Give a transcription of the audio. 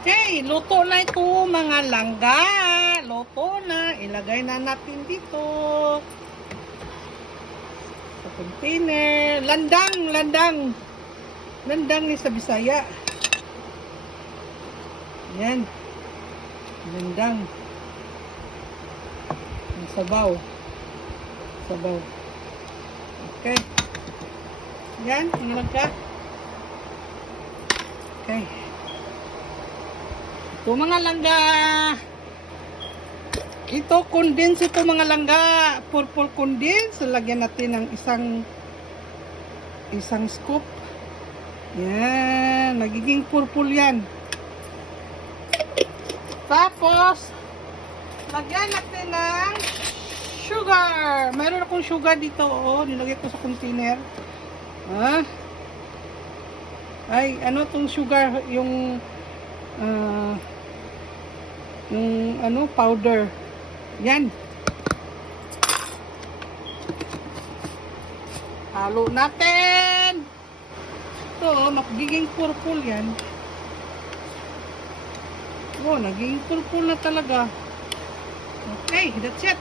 Okay, luto na ito mga langga. Luto na. Ilagay na natin dito. Sa container. Landang. Landang ni sa Bisaya. Yan. Landang. Sabaw. Okay. Yan. Nilagay. Okay. Ito mga langga. Ito condense ito mga langga. Purple condense. Lagyan natin ng isang scoop. Yan. Nagiging purple yan. Tapos, lagyan natin ng sugar. Mayroon akong sugar dito. Oh, nilagay ko sa container. Ay, ano tong sugar? Yung powder. Yan. Halo natin. Ito, magiging purple yan. Oh, naging purple na talaga. Okay, that's it.